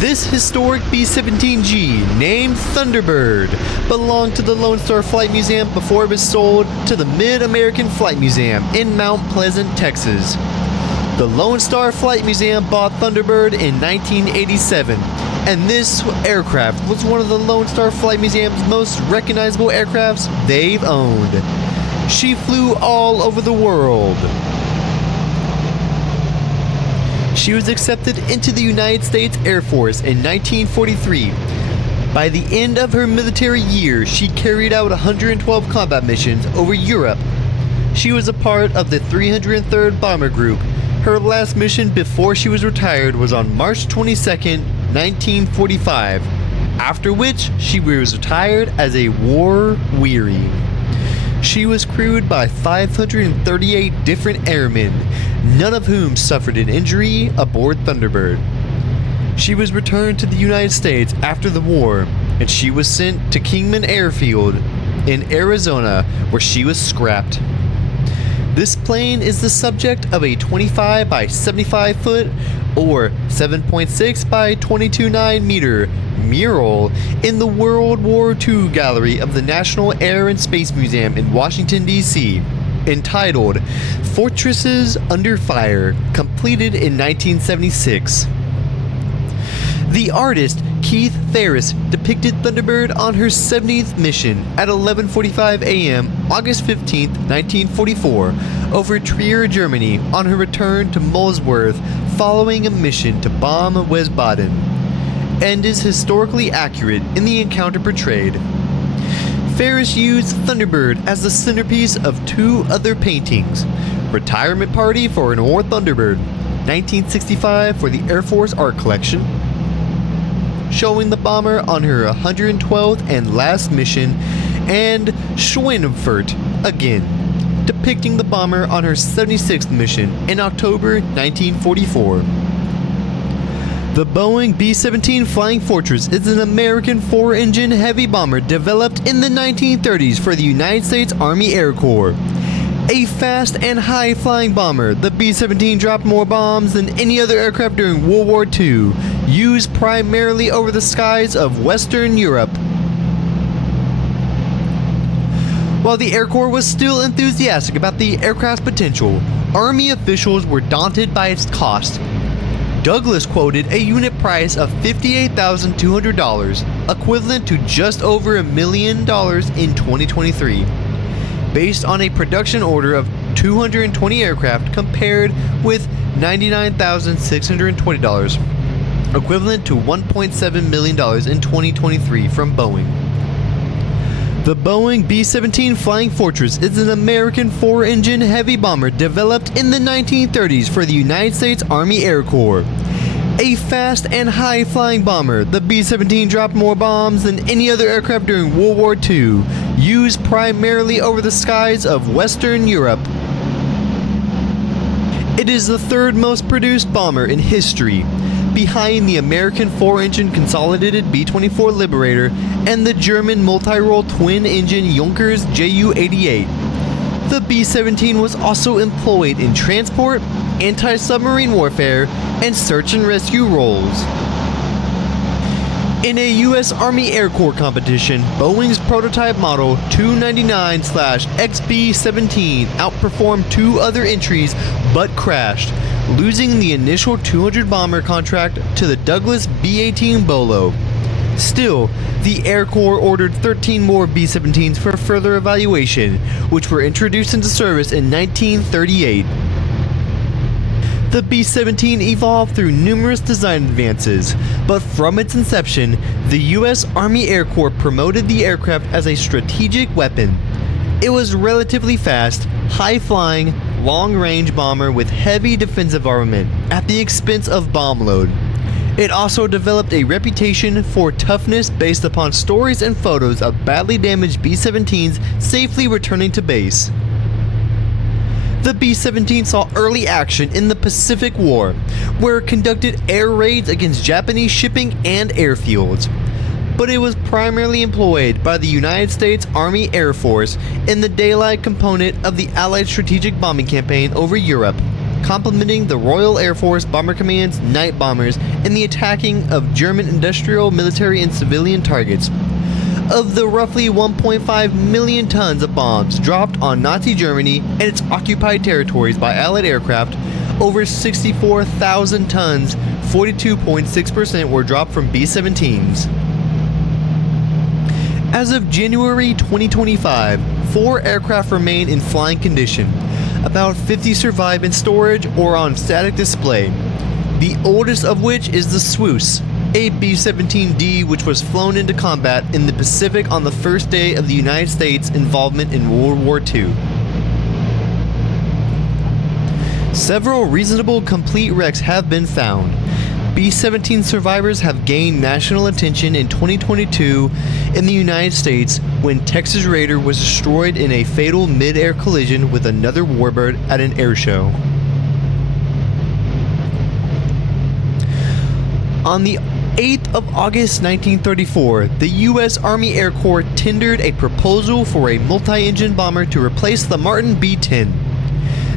This historic B-17G, named Thunderbird, belonged to the Lone Star Flight Museum before it was sold to the Mid-American Flight Museum in Mount Pleasant, Texas. The Lone Star Flight Museum bought Thunderbird in 1987, and this aircraft was one of the Lone Star Flight Museum's most recognizable aircrafts they've owned. She flew all over the world. She was accepted into the United States Air Force in 1943. By the end of her military years, she carried out 112 combat missions over Europe. She was a part of the 303rd Bomber Group. Her last mission before she was retired was on March 22, 1945, after which she was retired as a war weary. She was crewed by 538 different airmen, none of whom suffered an injury aboard Thunderbird. She was returned to the United States after the war, and she was sent to Kingman Airfield in Arizona, where she was scrapped. This plane is the subject of a 25 by 75 foot or 7.6 by 22.9 meter mural in the World War II Gallery of the National Air and Space Museum in Washington, D.C., entitled Fortresses Under Fire, completed in 1976. The artist Keith Ferris depicted Thunderbird on her 70th mission at 11:45 a.m. August 15, 1944, over Trier, Germany, on her return to Molesworth following a mission to bomb Wiesbaden, and is historically accurate in the encounter portrayed. Ferris used Thunderbird as the centerpiece of two other paintings: Retirement Party for an War Thunderbird, 1965 for the Air Force Art Collection, showing the bomber on her 112th and last mission, and Schweinfurt again, depicting the bomber on her 76th mission in October 1944. The Boeing B-17 Flying Fortress is an American 4-engine heavy bomber developed in the 1930s for the United States Army Air Corps. A fast and high-flying bomber, the B-17 dropped more bombs than any other aircraft during World War II, used primarily over the skies of Western Europe. While the Air Corps was still enthusiastic about the aircraft's potential, Army officials were daunted by its cost. Douglas quoted a unit price of $58,200, equivalent to just over $1 million in 2023. Based on a production order of 220 aircraft compared with $99,620, equivalent to $1.7 million in 2023 from Boeing. The Boeing B-17 Flying Fortress is an American 4-engine heavy bomber developed in the 1930s for the United States Army Air Corps. A fast and high-flying bomber, the B-17 dropped more bombs than any other aircraft during World War II, used primarily over the skies of Western Europe. It is the third most produced bomber in history, behind the American 4-engine consolidated B-24 Liberator and the German multi-role twin-engine Junkers Ju-88. The B-17 was also employed in transport, anti-submarine warfare, and search and rescue roles. In a U.S. Army Air Corps competition, Boeing's prototype model 299/XB-17 outperformed two other entries but crashed, losing the initial 200 bomber contract to the Douglas B-18 Bolo. Still, the Air Corps ordered 13 more B-17s for further evaluation, which were introduced into service in 1938. The B-17 evolved through numerous design advances, but from its inception, the U.S. Army Air Corps promoted the aircraft as a strategic weapon. It was relatively fast, high-flying, long-range bomber with heavy defensive armament at the expense of bomb load. It also developed a reputation for toughness based upon stories and photos of badly damaged B-17s safely returning to base. The B-17 saw early action in the Pacific War, where it conducted air raids against Japanese shipping and airfields. But it was primarily employed by the United States Army Air Force in the daylight component of the Allied strategic bombing campaign over Europe, complementing the Royal Air Force Bomber Command's night bombers in the attacking of German industrial, military, and civilian targets. Of the roughly 1.5 million tons of bombs dropped on Nazi Germany and its occupied territories by Allied aircraft, over 64,000 tons, 42.6%, were dropped from B-17s. As of January 2025, 4 aircraft remain in flying condition. About 50 survive in storage or on static display, the oldest of which is the Swoos, a B-17G which was flown into combat in the Pacific on the first day of the United States involvement in World War II. Several reasonable complete wrecks have been found. B-17 survivors have gained national attention in 2022 in the United States when Texas Raider was destroyed in a fatal mid-air collision with another warbird at an airshow. On the 8th of August 1934, the U.S. Army Air Corps tendered a proposal for a multi-engine bomber to replace the Martin B-10.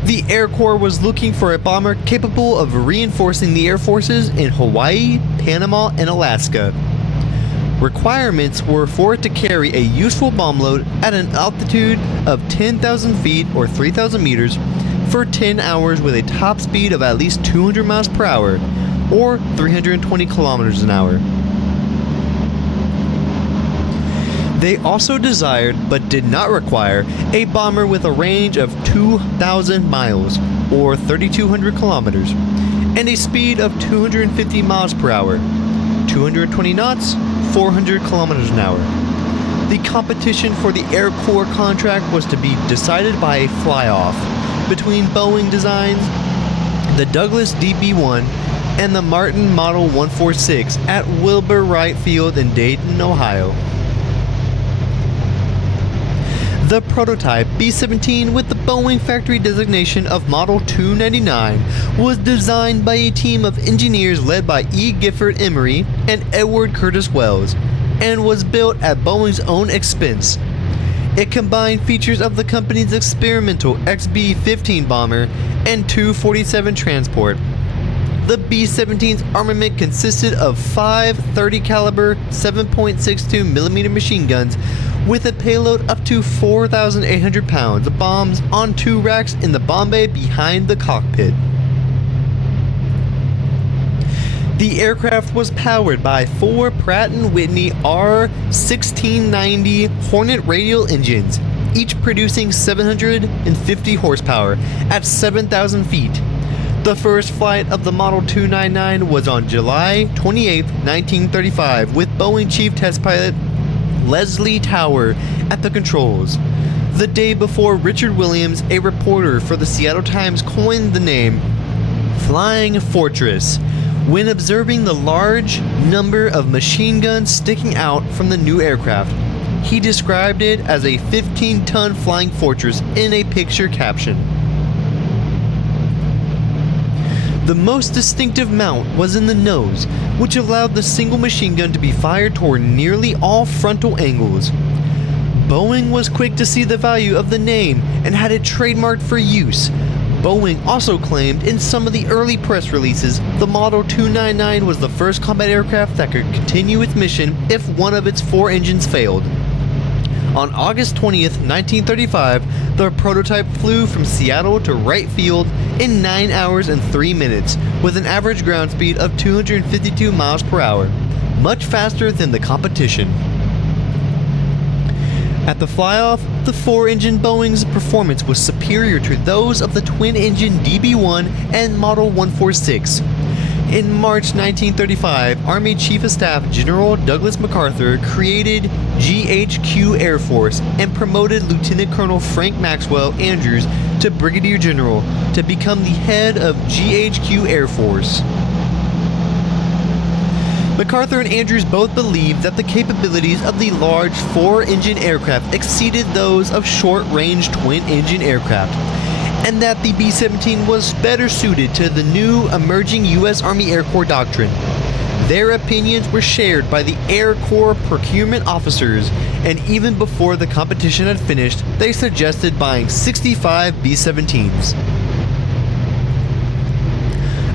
The Air Corps was looking for a bomber capable of reinforcing the air forces in Hawaii, Panama, and Alaska. Requirements were for it to carry a useful bomb load at an altitude of 10,000 feet or 3,000 meters for 10 hours with a top speed of at least 200 miles per hour or 320 kilometers an hour. They also desired, but did not require, a bomber with a range of 2,000 miles, or 3,200 kilometers, and a speed of 250 miles per hour, 220 knots, 400 kilometers an hour. The competition for the Air Corps contract was to be decided by a fly-off between Boeing designs, the Douglas DB-1, and the Martin Model 146 at Wilbur Wright Field in Dayton, Ohio. The prototype B-17 with the Boeing factory designation of Model 299 was designed by a team of engineers led by E. Gifford Emery and Edward Curtis Wells, and was built at Boeing's own expense. It combined features of the company's experimental XB-15 bomber and Tu-47 transport. The B-17's armament consisted of 5 30 caliber 7.62 millimeter machine guns with a payload up to 4,800 pounds of bombs on 2 racks in the bomb bay behind the cockpit. The aircraft was powered by 4 Pratt & Whitney R1690 Hornet radial engines, each producing 750 horsepower at 7,000 feet. The first flight of the Model 299 was on July 28, 1935, with Boeing Chief Test Pilot Leslie Tower at the controls. The day before, Richard Williams, a reporter for the Seattle Times, coined the name Flying Fortress when observing the large number of machine guns sticking out from the new aircraft. He described it as a 15-ton flying fortress in a picture caption. The most distinctive mount was in the nose, which allowed the single machine gun to be fired toward nearly all frontal angles. Boeing was quick to see the value of the name and had it trademarked for use. Boeing also claimed in some of the early press releases the Model 299 was the first combat aircraft that could continue its mission if one of its 4 engines failed. On August 20th, 1935, the prototype flew from Seattle to Wright Field in 9 hours and 3 minutes with an average ground speed of 252 miles per hour, much faster than the competition. At the fly-off, the 4-engine Boeing's performance was superior to those of the twin-engine DB-1 and Model 146. In March 1935, Army Chief of Staff General Douglas MacArthur created GHQ Air Force and promoted Lieutenant Colonel Frank Maxwell Andrews to Brigadier General to become the head of GHQ Air Force. MacArthur and Andrews both believed that the capabilities of the large 4-engine aircraft exceeded those of short-range twin-engine aircraft, and that the B-17 was better suited to the new emerging U.S. Army Air Corps doctrine. Their opinions were shared by the Air Corps procurement officers, and even before the competition had finished, they suggested buying 65 B-17s.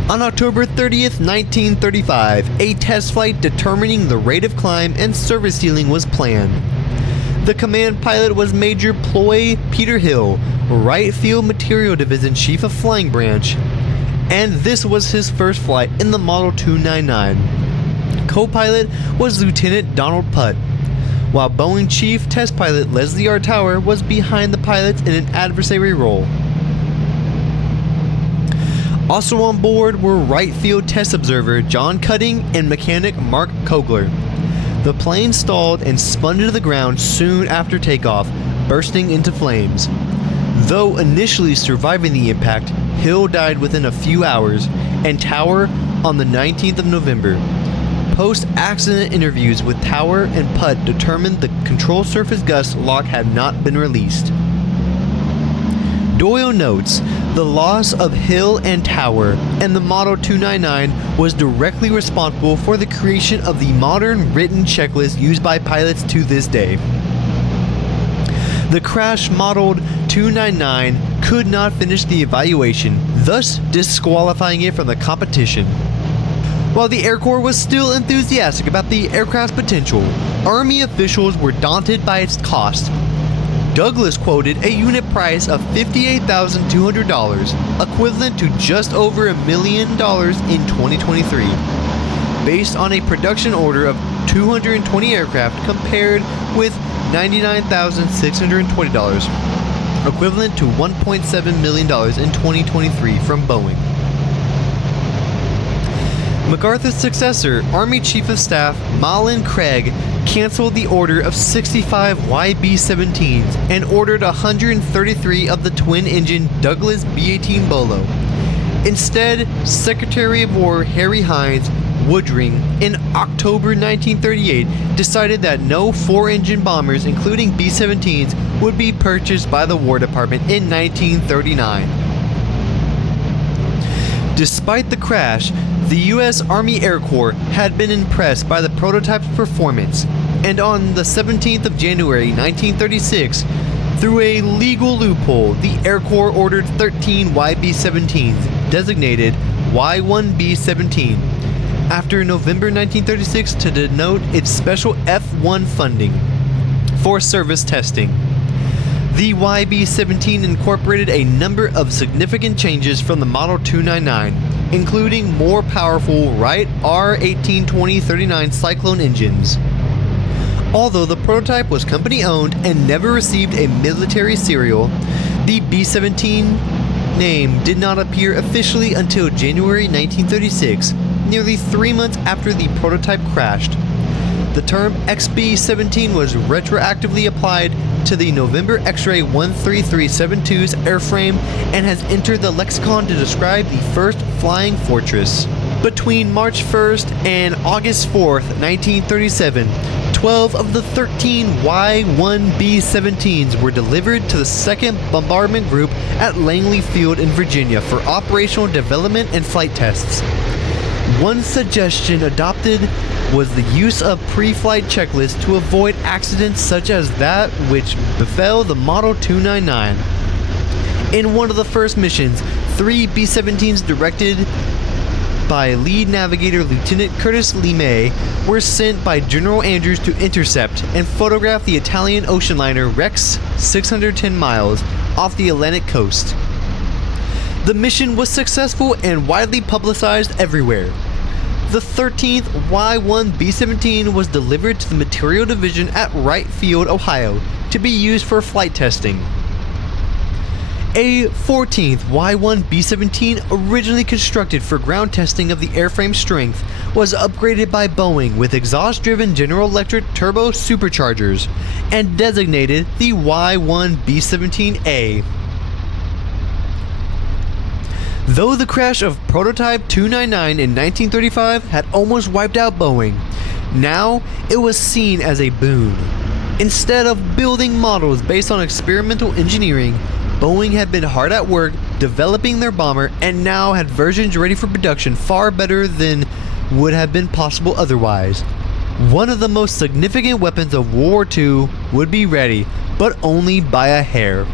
On October 30th, 1935, a test flight determining the rate of climb and service ceiling was planned. The command pilot was Major Ploy Peter Hill, Right Field Material Division Chief of Flying Branch, and this was his first flight in the Model 299. Co-pilot was Lieutenant Donald Putt, while Boeing Chief Test Pilot Leslie R. Tower was behind the pilots in an adversary role. Also on board were Right Field Test Observer John Cutting and mechanic Mark Kogler. The plane stalled and spun into the ground soon after takeoff, bursting into flames. Though initially surviving the impact, Hill died within a few hours, and Tower on the 19th of November. Post-accident interviews with Tower and Putt determined the control surface gust lock had not been released. Doyle notes, the loss of Hill and Tower and the Model 299 was directly responsible for the creation of the modern written checklist used by pilots to this day. The crash-modeled 299 could not finish the evaluation, thus disqualifying it from the competition. While the Air Corps was still enthusiastic about the aircraft's potential, Army officials were daunted by its cost. Douglas quoted a unit price of $58,200, equivalent to just over $1 million in 2023, based on a production order of 220 aircraft compared with $99,620, equivalent to $1.7 million in 2023 from Boeing. MacArthur's successor, Army Chief of Staff Malin Craig, canceled the order of 65 YB-17s and ordered 133 of the twin-engine Douglas B-18 Bolo. Instead, Secretary of War Harry Hines Woodring, in October 1938, decided that no four-engine bombers, including B-17s, would be purchased by the War Department in 1939. Despite the crash, the U.S. Army Air Corps had been impressed by the prototype's performance, and on the 17th of January 1936, through a legal loophole, the Air Corps ordered 13 YB-17s, designated Y-1B-17, after November 1936 to denote its special F-1 funding for service testing. The YB-17 incorporated a number of significant changes from the Model 299, including more powerful Wright R-1820-39 Cyclone engines. Although the prototype was company-owned and never received a military serial, the B-17 name did not appear officially until January 1936, nearly 3 months after the prototype crashed. The term XB-17 was retroactively applied to the November X-ray 13372's airframe and has entered the lexicon to describe the first flying fortress. Between March 1st and August 4th, 1937, 12 of the 13 Y-1B-17s were delivered to the 2nd Bombardment Group at Langley Field in Virginia for operational development and flight tests. One suggestion adopted was the use of pre-flight checklists to avoid accidents such as that which befell the Model 299. In one of the first missions, 3 B-17s directed by lead navigator Lieutenant Curtis LeMay were sent by General Andrews to intercept and photograph the Italian ocean liner Rex 610 miles off the Atlantic coast. The mission was successful and widely publicized everywhere. The 13th Y-1B-17 was delivered to the Material Division at Wright Field, Ohio, to be used for flight testing. A 14th Y-1B-17, originally constructed for ground testing of the airframe strength, was upgraded by Boeing with exhaust-driven General Electric turbo superchargers and designated the Y-1B-17A. Though the crash of prototype 299 in 1935 had almost wiped out Boeing, now it was seen as a boon. Instead of building models based on experimental engineering, Boeing had been hard at work developing their bomber and now had versions ready for production far better than would have been possible otherwise. One of the most significant weapons of World War II would be ready, but only by a hair.